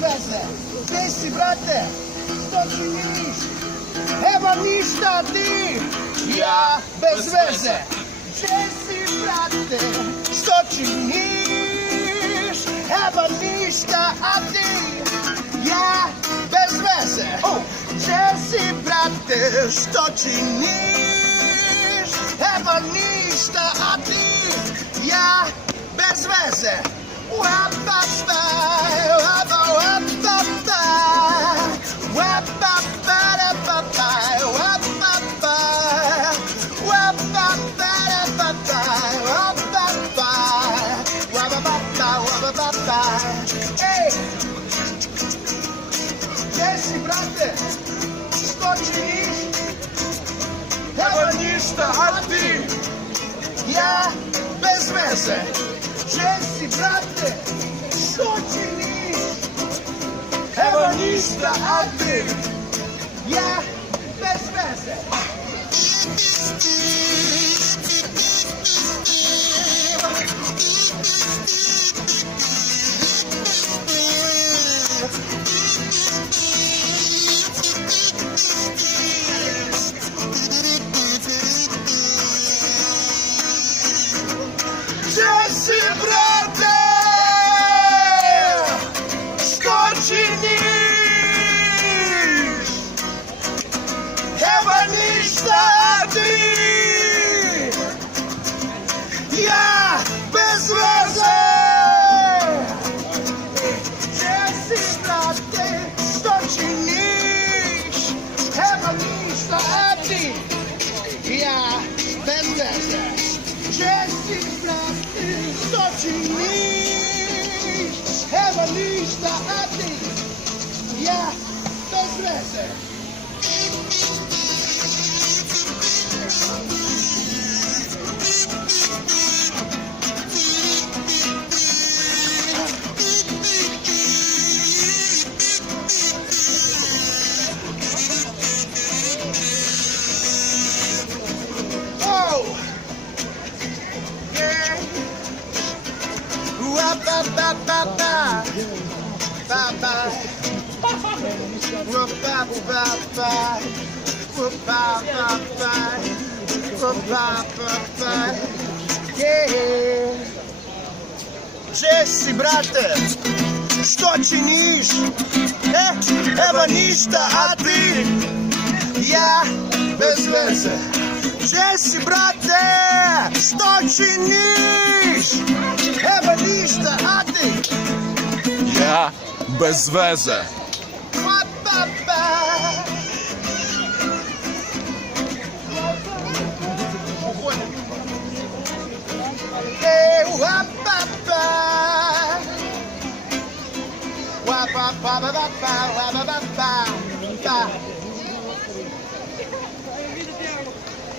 veze. Gdje si, brate? Što činiš? Evo ništa ti, ja bez veze. Gdje si, brate? Što činiš? Evo ništa, a ti, ja bez veze. Gdje si, brate? Što činiš? Evo ništa, a ti, ja bez veze. Ej! Gdje si, brate? Što činiš? Evo ništa, a ti? Ja bez veze. Gdje si, brate? Što činiš? Evo ništa, a ti? Ja bez veze. Gdje si, brate? Što činiš? Evo ništa, ti? Ja bez veze. Gdje si, brate? Što činiš? Evo ništa, ti? Ja bez veze. Gdje si, brate? Što činiš? Evo ništa, a ti? Ja bez veze. Gdje si, brate? Što činiš? Evo ništa, a ti? Ja bez veze. Gdje si, brate? Što činiš? Evo ništa, a ti? Ja bez veze. Wa